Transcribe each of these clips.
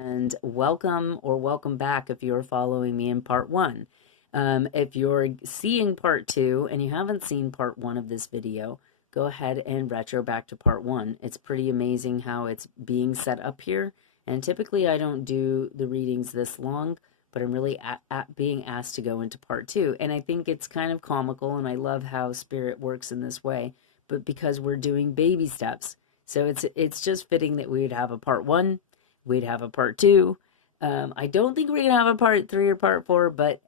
And welcome or welcome back if you're following me in part one. If you're seeing part two and you haven't seen part one of this video, go ahead and retro back to part one. It's pretty amazing how it's being set up here. And typically I don't do the readings this long, but I'm really being asked to go into part two. And I think it's kind of comical, and I love how spirit works in this way, but because we're doing baby steps. So it's just fitting that we would have a part one, we'd have a part two. I don't think we're gonna have a part three or part four, but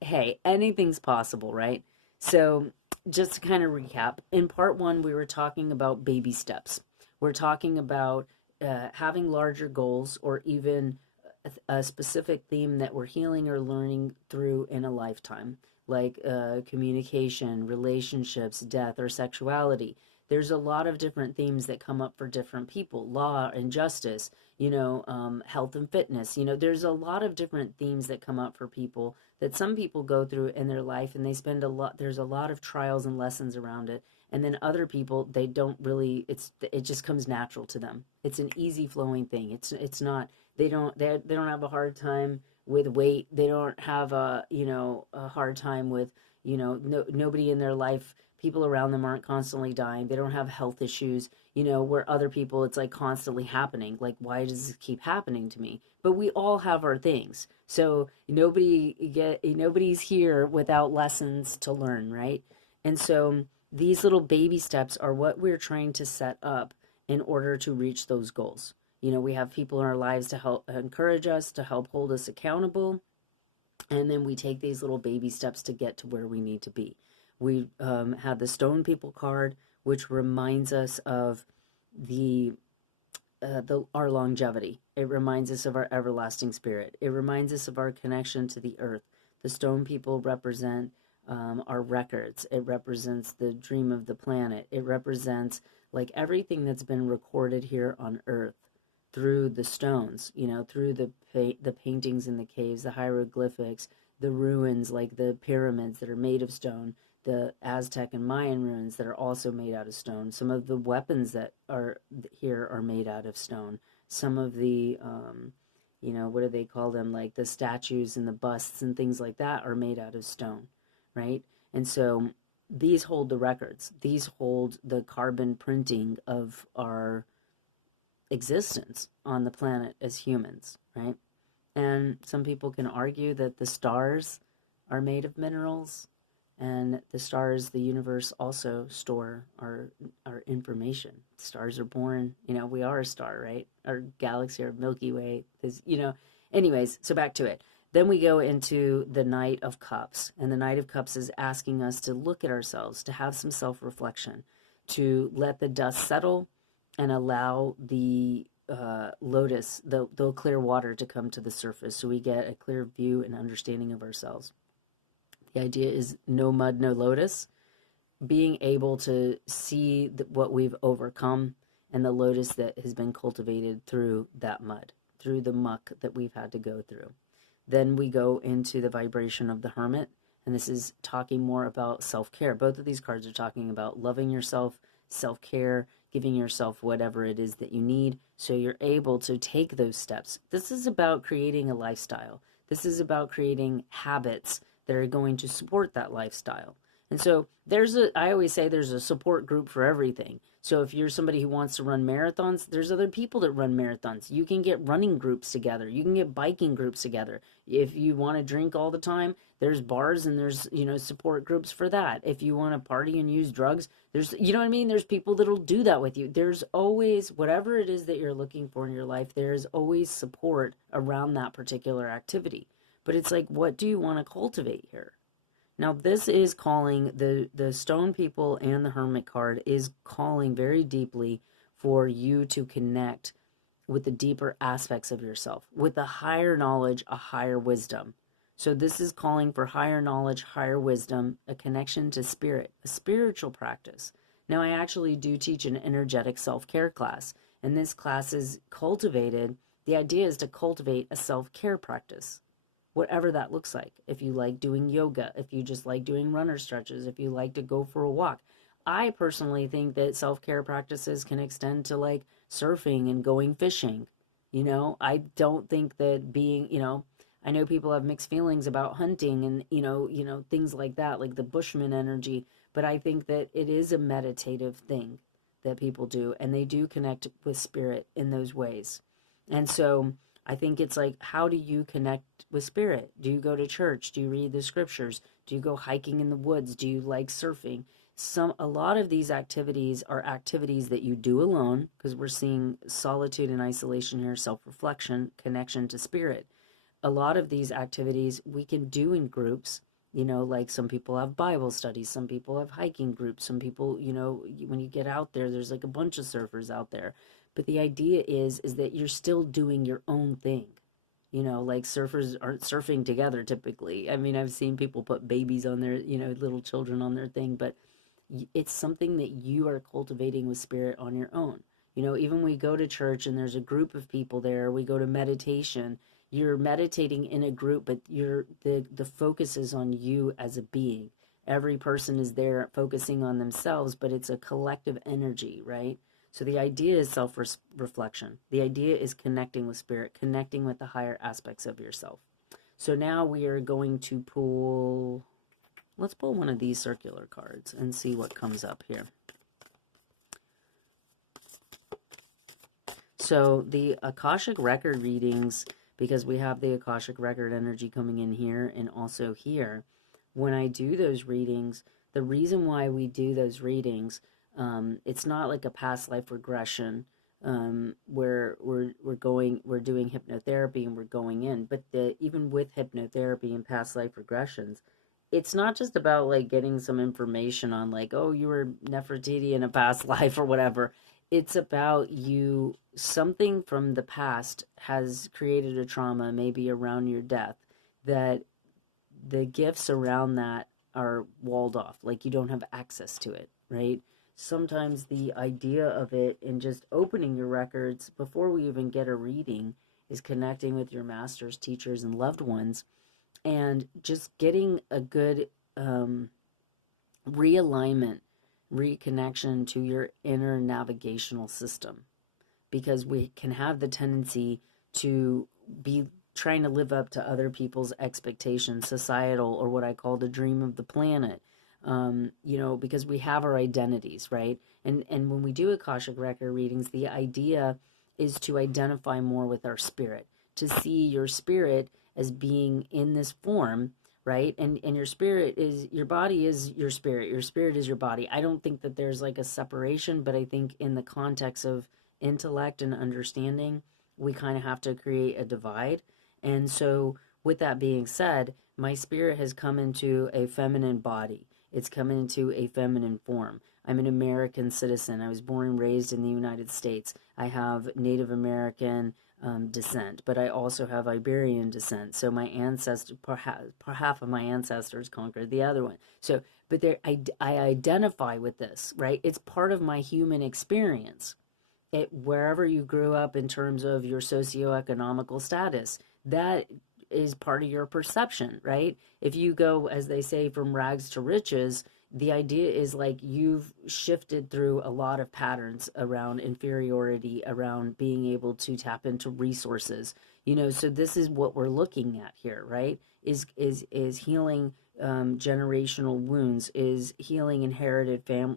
hey, anything's possible, right? So, just to kind of recap, in part one, we were talking about baby steps. We're talking about having larger goals or even a specific theme that we're healing or learning through in a lifetime, like communication, relationships, death, or sexuality. There's a lot of different themes that come up for different people: law and justice, health and fitness. There's a lot of different themes that come up for people that some people go through in their life, and they spend a lot, there's a lot of trials and lessons around it. And then other people, they don't really, it just comes natural to them. It's an easy flowing thing. It's not, they don't have a hard time with weight. They don't have a hard time with, no, nobody in their life, people around them aren't constantly dying. They don't have health issues, where other people it's like constantly happening. Like, why does this keep happening to me? But we all have our things. So nobody's here without lessons to learn, right? And so these little baby steps are what we're trying to set up in order to reach those goals. We have people in our lives to help encourage us, to help hold us accountable, and then we take these little baby steps to get to where we need to be. We have the Stone People card, which reminds us of the our longevity. It reminds us of our everlasting spirit. It reminds us of our connection to the earth. The Stone People represent our records. It represents the dream of the planet. It represents like everything that's been recorded here on earth through the stones, through the paintings in the caves, the hieroglyphics, the ruins like the pyramids that are made of stone, the Aztec and Mayan ruins that are also made out of stone. Some of the weapons that are here are made out of stone. Some of the, what do they call them? Like the statues and the busts and things like that are made out of stone, right? And so these hold the records. These hold the carbon printing of our existence on the planet as humans, right? And some people can argue that the stars are made of minerals, and the stars, the universe, also store our information. Stars are born, we are a star, right? Our galaxy, our Milky Way is, anyways, so back to it. Then we go into the Knight of Cups, and the Knight of Cups is asking us to look at ourselves, to have some self-reflection, to let the dust settle and allow the lotus, the clear water, to come to the surface so we get a clear view and understanding of ourselves. The idea is no mud, no lotus. Being able to see what we've overcome and the lotus that has been cultivated through that mud, through the muck that we've had to go through. Then we go into the vibration of the Hermit, and this is talking more about self-care. Both of these cards are talking about loving yourself, self-care, giving yourself whatever it is that you need so you're able to take those steps. This is about creating a lifestyle. This is about creating habits that are going to support that lifestyle. And so I always say there's a support group for everything. So if you're somebody who wants to run marathons, there's other people that run marathons. You can get running groups together. You can get biking groups together. If you want to drink all the time, there's bars and there's, support groups for that. If you want to party and use drugs, there's, what I mean? There's people that'll do that with you. There's always, whatever it is that you're looking for in your life, there's always support around that particular activity. But it's like, what do you want to cultivate here? Now, this is calling, the Stone People and the Hermit card is calling very deeply for you to connect with the deeper aspects of yourself, with a higher knowledge, a higher wisdom. So this is calling for higher knowledge, higher wisdom, a connection to spirit, a spiritual practice. Now, I actually do teach an energetic self-care class, and this class is cultivated. The idea is to cultivate a self-care practice, whatever that looks like. If you like doing yoga, if you just like doing runner stretches, if you like to go for a walk. I personally think that self-care practices can extend to like surfing and going fishing. You know, I don't think that being, you know, I know people have mixed feelings about hunting and, things like that, like the Bushman energy, but I think that it is a meditative thing that people do, and they do connect with spirit in those ways. And so I think it's like, how do you connect with spirit? Do you go to church? Do you read the scriptures? Do you go hiking in the woods? Do you like surfing? A lot of these activities are activities that you do alone, because we're seeing solitude and isolation here, self-reflection, connection to spirit. A lot of these activities we can do in groups. Like some people have Bible studies, some people have hiking groups, some people, when you get out there, there's like a bunch of surfers out there. But the idea is that you're still doing your own thing. Like surfers aren't surfing together typically. I mean, I've seen people put babies on their, little children on their thing, but it's something that you are cultivating with spirit on your own. Even we go to church and there's a group of people there, we go to meditation, you're meditating in a group, but the focus is on you as a being. Every person is there focusing on themselves, but it's a collective energy, right? So the idea is self-reflection. The idea is connecting with spirit, connecting with the higher aspects of yourself. So now we are going to pull, let's pull one of these circular cards and see what comes up here. So the Akashic record readings, because we have the Akashic record energy coming in here and also here, when I do those readings, the reason why we do those readings, it's not like a past life regression where we're doing hypnotherapy and we're going in, but even with hypnotherapy and past life regressions, it's not just about like getting some information on like, oh, you were Nefertiti in a past life or whatever. It's about something from the past has created a trauma, maybe around your death, that the gifts around that are walled off, like you don't have access to it, right? Sometimes the idea of it in just opening your records before we even get a reading is connecting with your masters, teachers, and loved ones, and just getting a good realignment, reconnection to your inner navigational system, because we can have the tendency to be trying to live up to other people's expectations, societal, or what I call the dream of the planet, because we have our identities, right? And when we do Akashic record readings, the idea is to identify more with our spirit, to see your spirit as being in this form, right? And your spirit is, your body is your spirit is your body. I don't think that there's like a separation, but I think in the context of intellect and understanding, we kind of have to create a divide. And so with that being said, my spirit has come into a feminine body. It's come into a feminine form. I'm an American citizen. I was born and raised in the United States. I have Native American descent, but I also have Iberian descent. So my ancestors, half of my ancestors conquered the other one. So, but I identify with this, right? It's part of my human experience. Wherever you grew up in terms of your socioeconomical status, that is part of your perception, right? If you go, as they say, from rags to riches, the idea is like you've shifted through a lot of patterns around inferiority, around being able to tap into resources, so this is what we're looking at here, right? Is healing generational wounds, is healing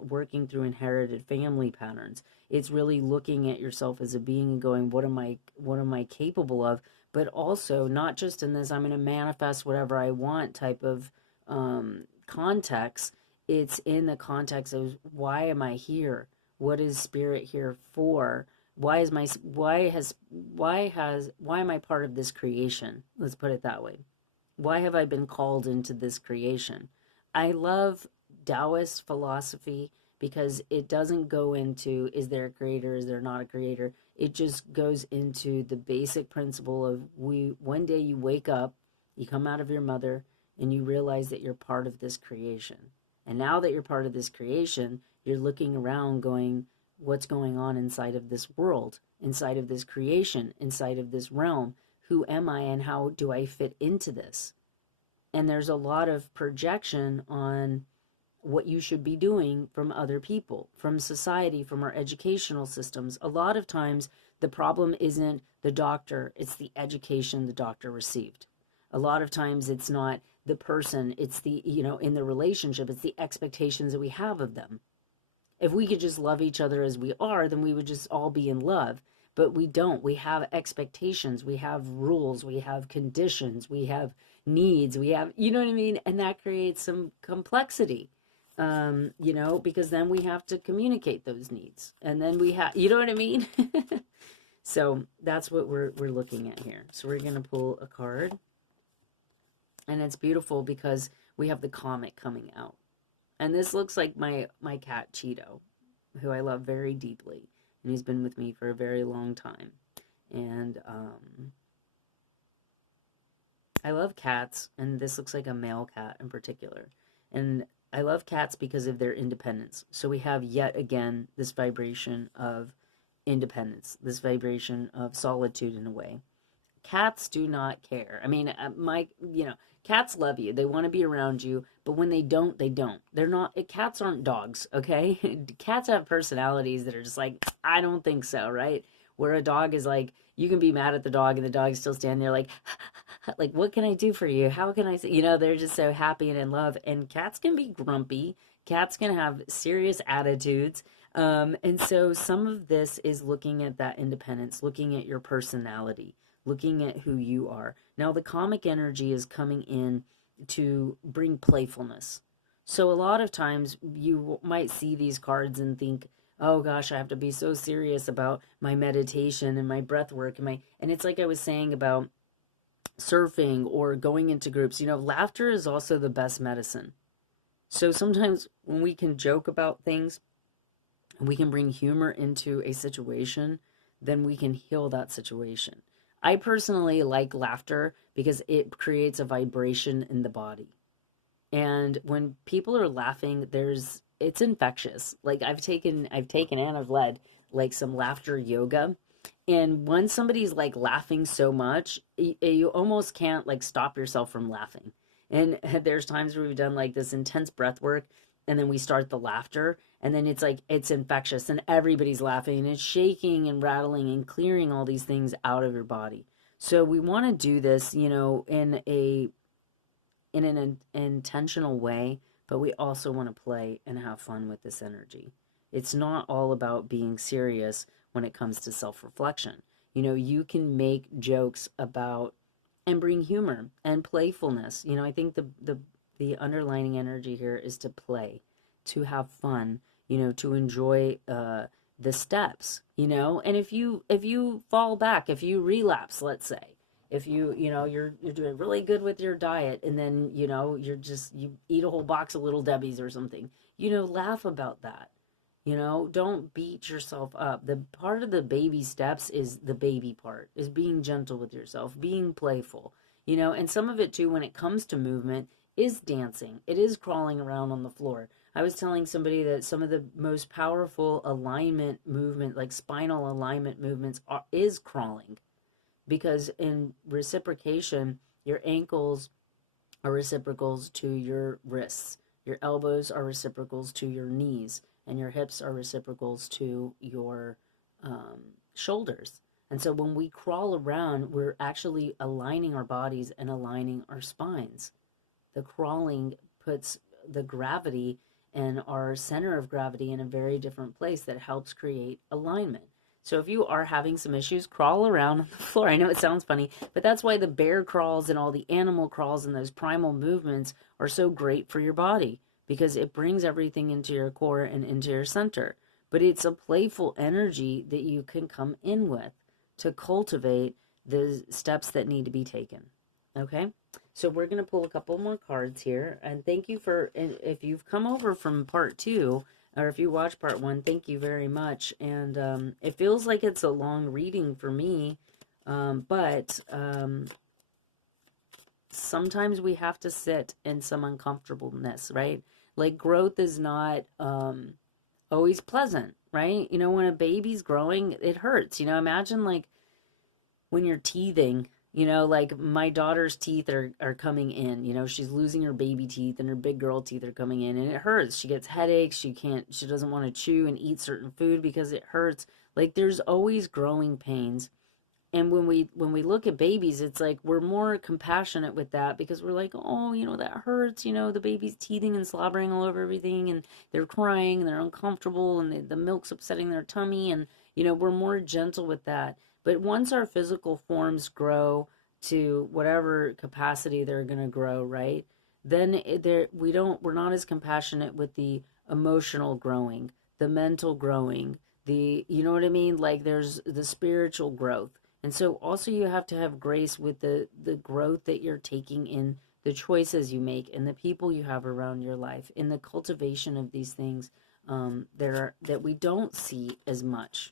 working through inherited family patterns. It's really looking at yourself as a being and going, what am I capable of? But also not just in this, I'm going to manifest whatever I want type of context. It's in the context of, why am I here? What is spirit here for? Why am I part of this creation? Let's put it that way. Why have I been called into this creation? I love Taoist philosophy because it doesn't go into, is there a creator, is there not a creator? It just goes into the basic principle of, one day you wake up, you come out of your mother, and you realize that you're part of this creation. And now that you're part of this creation, you're looking around going, what's going on inside of this world, inside of this creation, inside of this realm? Who am I and how do I fit into this? And there's a lot of projection on what you should be doing from other people, from society, from our educational systems. A lot of times The problem isn't the doctor, it's the education the doctor received. A lot of times it's not the person, it's the, in the relationship, it's the expectations that we have of them. If we could just love each other as we are, then we would just all be in love. But we don't. We have expectations, we have rules, we have conditions, we have needs, we have, you know what I mean? And that creates some complexity, because then we have to communicate those needs. And then we have, you know what I mean? So that's what we're looking at here. So we're going to pull a card. And it's beautiful because we have the comet coming out. And this looks like my cat Cheeto, who I love very deeply. And he's been with me for a very long time. And I love cats, and this looks like a male cat in particular. And I love cats because of their independence. So we have yet again this vibration of independence, this vibration of solitude in a way. Cats do not care. I mean, cats love you. They want to be around you, but when they don't, they don't. They're not, cats aren't dogs, okay? Cats have personalities that are just like, I don't think so, right? Where a dog is like, you can be mad at the dog and the dog is still standing there like, like, what can I do for you? How can I say, they're just so happy and in love. And cats can be grumpy. Cats can have serious attitudes. And so some of this is looking at that independence, looking at your personality, looking at who you are. Now, the comic energy is coming in to bring playfulness. So a lot of times you might see these cards and think, oh gosh, I have to be so serious about my meditation and my breath work and it's like I was saying about surfing or going into groups. Laughter is also the best medicine. So sometimes when we can joke about things and we can bring humor into a situation, then we can heal that situation. I personally like laughter because it creates a vibration in the body. And when people are laughing, it's infectious. Like I've taken and I've led like some laughter yoga. And when somebody's like laughing so much, you almost can't like stop yourself from laughing. And there's times where we've done like this intense breath work and then we start the laughter and then it's like it's infectious and everybody's laughing and it's shaking and rattling and clearing all these things out of your body. So we want to do this, in an intentional way, but we also want to play and have fun with this energy. It's not all about being serious when it comes to self-reflection. You can make jokes about and bring humor and playfulness. I think the underlining energy here is to play, to have fun, to enjoy the steps, and if you fall back, if you relapse, let's say, if you're doing really good with your diet and then, you eat a whole box of Little Debbie's or something, laugh about that. Don't beat yourself up. The part of the baby steps is the baby part, is being gentle with yourself, being playful, and some of it too, when it comes to movement, is dancing. It is crawling around on the floor. I was telling somebody that some of the most powerful alignment movement, like spinal alignment movements, is crawling. Because in reciprocation, your ankles are reciprocals to your wrists. Your elbows are reciprocals to your knees. And your hips are reciprocals to your shoulders. And so when we crawl around, we're actually aligning our bodies and aligning our spines. The crawling puts the gravity and our center of gravity in a very different place that helps create alignment. So if you are having some issues, crawl around on the floor. I know it sounds funny, but that's why the bear crawls and all the animal crawls and those primal movements are so great for your body, because it brings everything into your core and into your center. But it's a playful energy that you can come in with to cultivate the steps that need to be taken. Okay? So we're going to pull a couple more cards here. And thank you if you've come over from part 2, or if you watch part 1, thank you very much. And it feels like it's a long reading for me, but sometimes we have to sit in some uncomfortableness, right? Like growth is not always pleasant, right? When a baby's growing, it hurts. Imagine like when you're teething, like my daughter's teeth are coming in, she's losing her baby teeth and her big girl teeth are coming in and it hurts. She gets headaches. She doesn't want to chew and eat certain food because it hurts. Like there's always growing pains. And when we look at babies, it's like we're more compassionate with that because we're like, oh, that hurts, the baby's teething and slobbering all over everything and they're crying and they're uncomfortable and the milk's upsetting their tummy, and we're more gentle with that. But once our physical forms grow to whatever capacity they're going to grow, right? Then we're not as compassionate with the emotional growing, the mental growing, you know what I mean? Like there's the spiritual growth. And so also you have to have grace with the growth that you're taking in the choices you make and the people you have around your life, in the cultivation of these things that we don't see as much.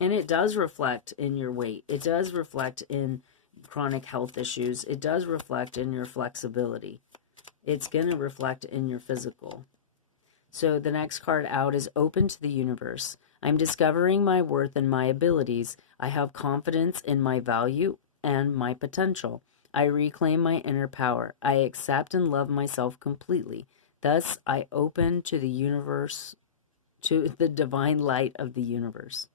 And it does reflect in your weight. It does reflect in chronic health issues. It does reflect in your flexibility. It's going to reflect in your physical. So the next card out is Open to the Universe. I'm discovering my worth and my abilities. I have confidence in my value and my potential. I reclaim my inner power. I accept and love myself completely. Thus, I open to the universe, to the divine light of the universe.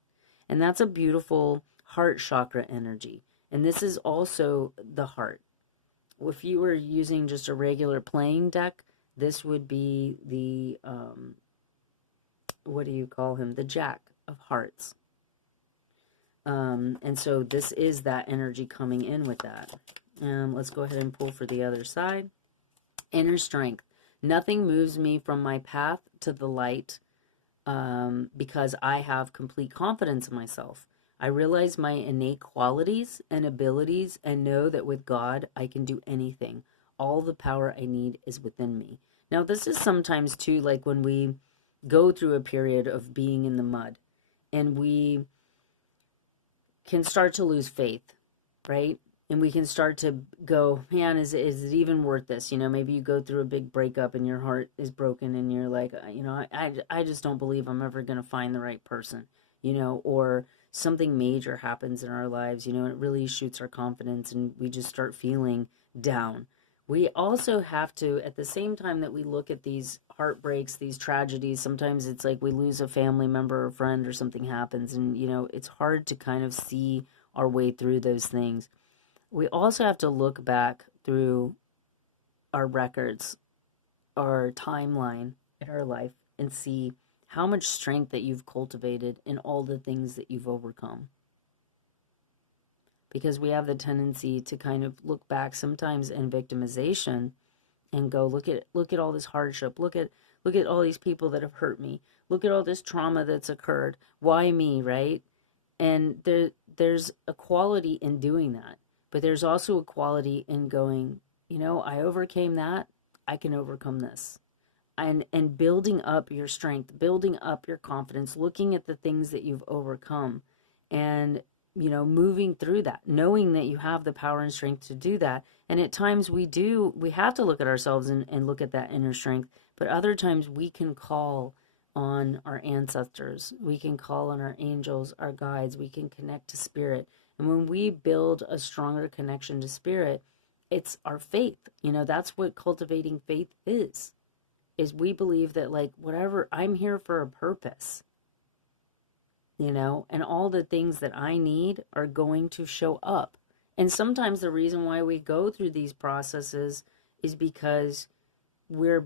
And that's a beautiful heart chakra energy. And this is also the heart. If you were using just a regular playing deck, this would be the, what do you call him? The Jack of Hearts. And so this is that energy coming in with that. Let's go ahead and pull for the other side. Inner strength. Nothing moves me from my path to the light because I have complete confidence in myself. I realize my innate qualities and abilities and know that with God, I can do anything. All the power I need is within me. Now, this is sometimes too, like when we go through a period of being in the mud and we can start to lose faith, right? And we can start to go, man, is it even worth this? Maybe you go through a big breakup and your heart is broken and you're like, I just don't believe I'm ever going to find the right person, or something major happens in our lives, it really shoots our confidence and we just start feeling down. We also have to, at the same time that we look at these heartbreaks, these tragedies, sometimes it's like we lose a family member or friend or something happens and, it's hard to kind of see our way through those things. We also have to look back through our records, our timeline in our life, and see how much strength that you've cultivated in all the things that you've overcome. Because we have the tendency to kind of look back sometimes in victimization and go, look at all this hardship, look at all these people that have hurt me, look at all this trauma that's occurred. Why me, right? And there's a quality in doing that. But there's also a quality in going, I overcame that, I can overcome this. And building up your strength, building up your confidence, looking at the things that you've overcome and, moving through that, knowing that you have the power and strength to do that. And at times we have to look at ourselves and look at that inner strength. But other times we can call on our ancestors. We can call on our angels, our guides. We can connect to spirit. And when we build a stronger connection to spirit, it's our faith. That's what cultivating faith is we believe that, like, whatever, I'm here for a purpose, and all the things that I need are going to show up. And sometimes the reason why we go through these processes is because that's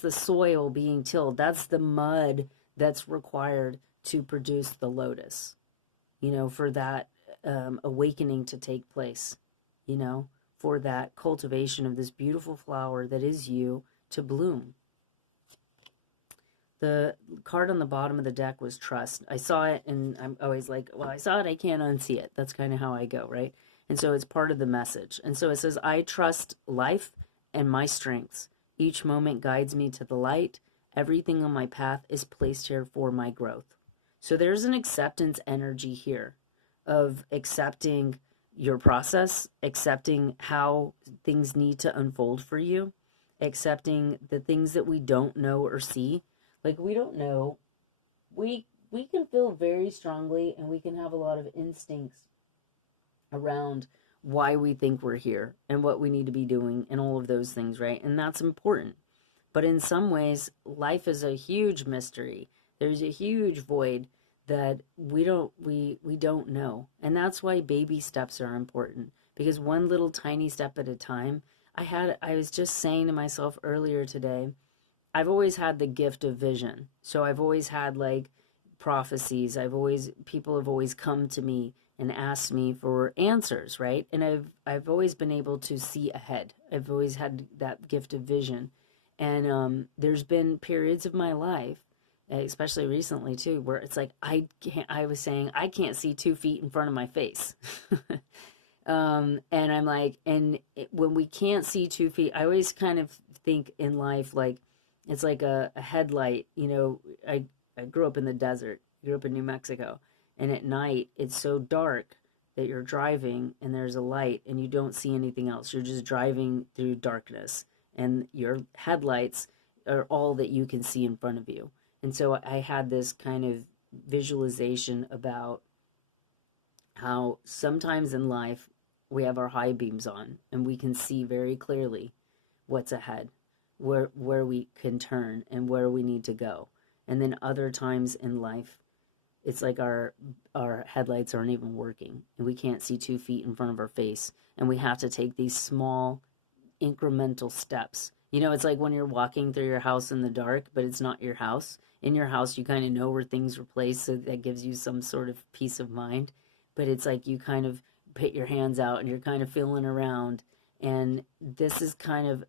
the soil being tilled. That's the mud that's required to produce the lotus, for that awakening to take place, for that cultivation of this beautiful flower that is you to bloom. The card on the bottom of the deck was trust. I saw it and I'm always like, well, I saw it, I can't unsee it. That's kind of how I go, right? And so it's part of the message. And so it says, I trust life and my strengths. Each moment guides me to the light. Everything on my path is placed here for my growth. So there's an acceptance energy here of accepting your process, accepting how things need to unfold for you, accepting the things that we don't know or see. Like, we don't know. We can feel very strongly and we can have a lot of instincts around why we think we're here and what we need to be doing and all of those things, right? And that's important. But in some ways, life is a huge mystery. There's a huge void that we don't know. And that's why baby steps are important, because one little tiny step at a time. I was just saying to myself earlier today, I've always had the gift of vision. So I've always had like prophecies. People have always come to me and asked me for answers, right? And I've always been able to see ahead. I've always had that gift of vision. And there's been periods of my life, especially recently too, where it's like I was saying I can't see 2 feet in front of my face. And I'm like, when we can't see 2 feet, I always kind of think in life like it's like a headlight. I grew up in the desert, grew up in New Mexico, and at night it's so dark that you're driving and there's a light and you don't see anything else. You're just driving through darkness, and your headlights are all that you can see in front of you. And so I had this kind of visualization about how sometimes in life we have our high beams on and we can see very clearly what's ahead, where we can turn and where we need to go. And then other times in life, it's like our headlights aren't even working and we can't see 2 feet in front of our face. And we have to take these small incremental steps. It's like when you're walking through your house in the dark, but it's not your house. In your house, you kind of know where things were placed, so that gives you some sort of peace of mind. But it's like you kind of put your hands out and you're kind of feeling around. And this is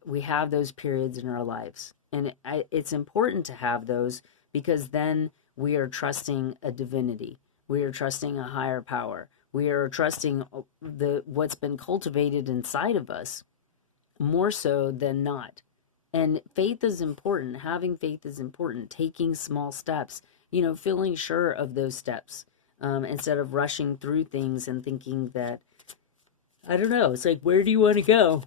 we have those periods in our lives. And it's important to have those, because then we are trusting a divinity. We are trusting a higher power. We are trusting what's been cultivated inside of us more so than not. And faith is important. Having faith is important. Taking small steps, feeling sure of those steps, instead of rushing through things and thinking that, I don't know, it's like, where do you want to go?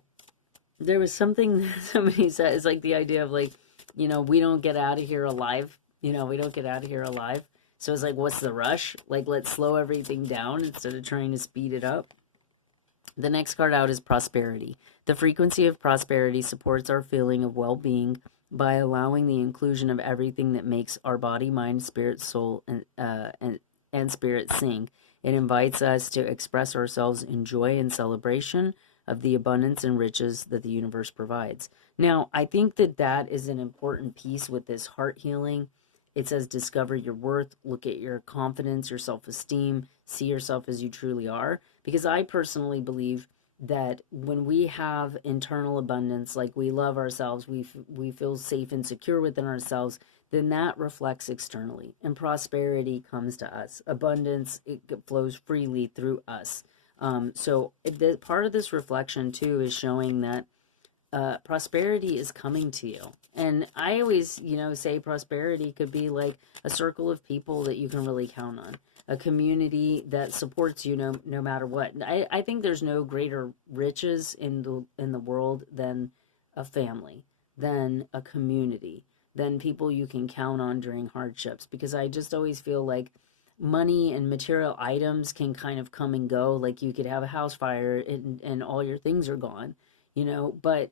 There was something that somebody said, it's like the idea of like, we don't get out of here alive. We don't get out of here alive. So it's like, what's the rush? Like, let's slow everything down instead of trying to speed it up. The next card out is prosperity. The frequency of prosperity supports our feeling of well-being by allowing the inclusion of everything that makes our body, mind, spirit, soul, and spirit sing. It invites us to express ourselves in joy and celebration of the abundance and riches that the universe provides. Now, I think that is an important piece with this heart healing. It says discover your worth, look at your confidence, your self-esteem, see yourself as you truly are. Because I personally believe that when we have internal abundance, like we love ourselves, we feel safe and secure within ourselves, then that reflects externally. And prosperity comes to us. Abundance, it flows freely through us. So part of this reflection too is showing that prosperity is coming to you. And I always, say prosperity could be like a circle of people that you can really count on, a community that supports you no matter what. I think there's no greater riches in the world than a family, than a community, than people you can count on during hardships. Because I just always feel like money and material items can kind of come and go. Like you could have a house fire and all your things are gone, but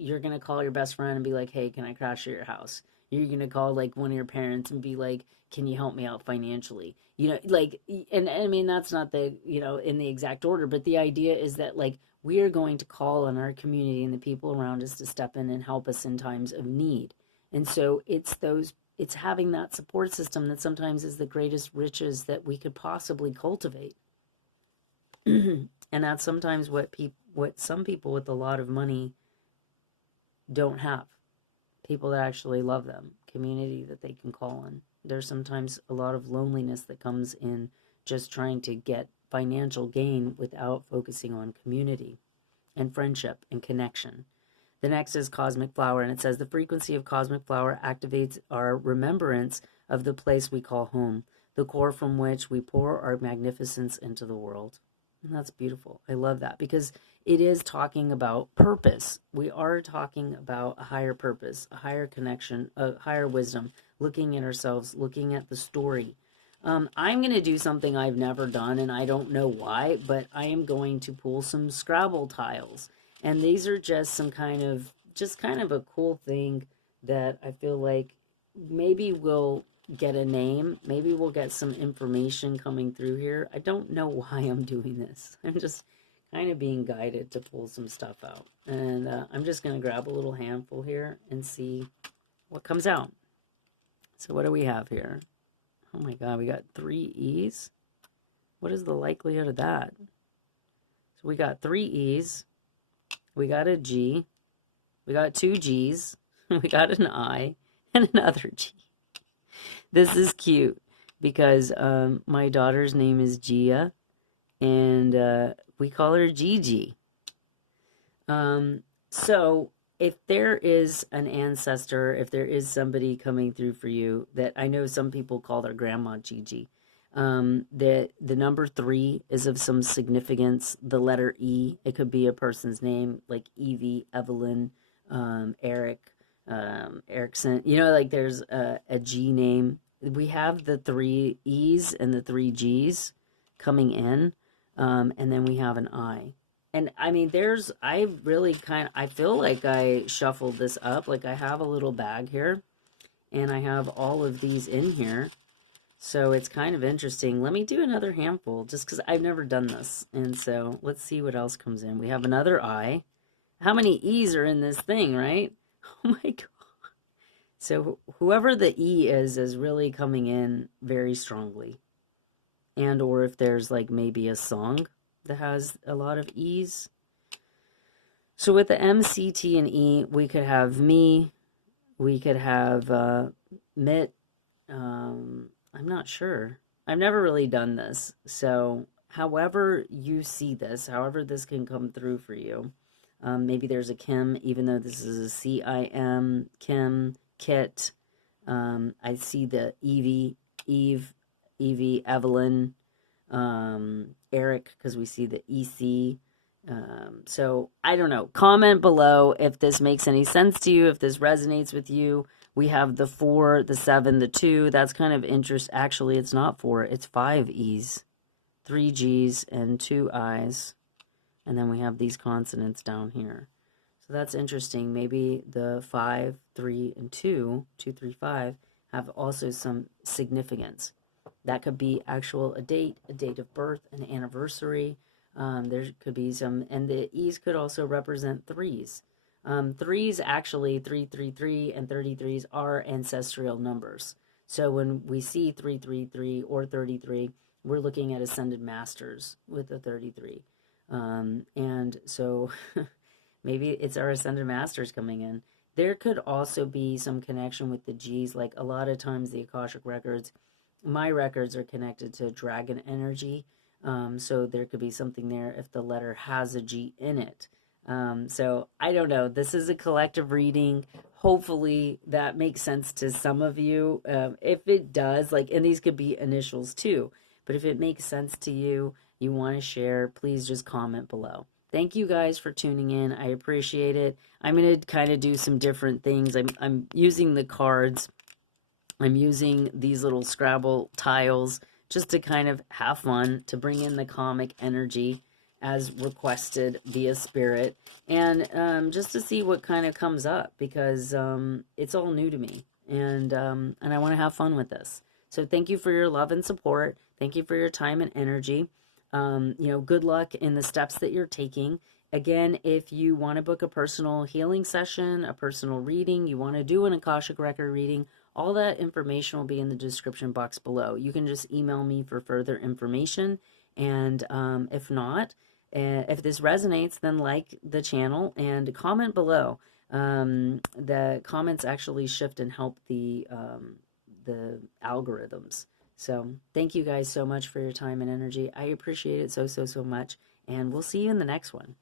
you're going to call your best friend and be like, hey, can I crash at your house? You're going to call like one of your parents and be like, can you help me out financially? And I mean, that's not in the exact order, but the idea is that like, we are going to call on our community and the people around us to step in and help us in times of need. And so it's having that support system that sometimes is the greatest riches that we could possibly cultivate. And that's sometimes what some people with a lot of money don't have. People that actually love them, community that they can call on. There's sometimes a lot of loneliness that comes in just trying to get financial gain without focusing on community and friendship and connection. The next is Cosmic Flower, and it says the frequency of Cosmic Flower activates our remembrance of the place we call home, the core from which we pour our magnificence into the world. And that's beautiful. I love that because it is talking about purpose. We are talking about a higher purpose, a higher connection, a higher wisdom, looking at ourselves, looking at the story. I'm going to do something I've never done, and I don't know why, but I am going to pull some Scrabble tiles. And these are just kind of a cool thing that I feel like maybe will get a name. Maybe we'll get some information coming through here. I don't know why I'm doing this. I'm just kind of being guided to pull some stuff out. And I'm just going to grab a little handful here and see what comes out. So what do we have here? Oh my God, we got 3 E's. What is the likelihood of that? So we got 3 E's. We got a G. We got 2 G's. We got an I and another G. This is cute because my daughter's name is Gia, and we call her Gigi. So if there is an ancestor, if there is somebody coming through for you that I know some people call their grandma Gigi, the number 3 is of some significance. The letter E, it could be a person's name like Evie, Evelyn, Eric, Erickson. You know, like there's a G name. We have the 3 E's and the 3 G's coming in, and then we have an I. And I mean, I feel like I shuffled this up. Like I have a little bag here, and I have all of these in here. So it's kind of interesting. Let me do another handful just because I've never done this. And so let's see what else comes in. We have another I. How many E's are in this thing, right? Oh my God. So whoever the E is really coming in very strongly. And or if there's like maybe a song that has a lot of E's. So with the M, C, T, and E, we could have me. We could have Mitt. I'm not sure. I've never really done this. So however you see this, however this can come through for you. Maybe there's a Kim, even though this is a C-I-M, Kim, Kit. I see the Evie, Evelyn, Eric, because we see the EC. So I don't know. Comment below if this makes any sense to you, if this resonates with you. We have the 4, the 7, the 2. That's kind of interest. Actually, it's not 4. It's 5 E's, 3 G's, and 2 I's. And then we have these consonants down here. So that's interesting. Maybe the 5, 3, and 2, 2, 3, 5, have also some significance. That could be a date of birth, an anniversary. There could be some, and the E's could also represent 3s. 3s actually, 333 and 33s are ancestral numbers. So when we see 333 or 33, we're looking at ascended masters with the 33. And so maybe it's our ascended masters coming in. There could also be some connection with the G's. Like a lot of times the Akashic records, my records are connected to dragon energy. So there could be something there if the letter has a G in it. So I don't know. This is a collective reading. Hopefully that makes sense to some of you. If it does, like, and these could be initials too, but if it makes sense to you, you want to share, please just comment below. Thank you guys for tuning in. I appreciate it. I'm going to kind of do some different things. I'm using the cards. I'm using these little Scrabble tiles just to kind of have fun, to bring in the comic energy as requested via spirit, and just to see what kind of comes up, because it's all new to me, and I want to have fun with this. So thank you for your love and support. Thank you for your time and energy. Good luck in the steps that you're taking. Again, if you want to book a personal healing session, a personal reading, you want to do an Akashic record reading, all that information will be in the description box below. You can just email me for further information. And if not, if this resonates, then like the channel and comment below. The comments actually shift and help the algorithms. So thank you guys so much for your time and energy. I appreciate it so much. And we'll see you in the next one.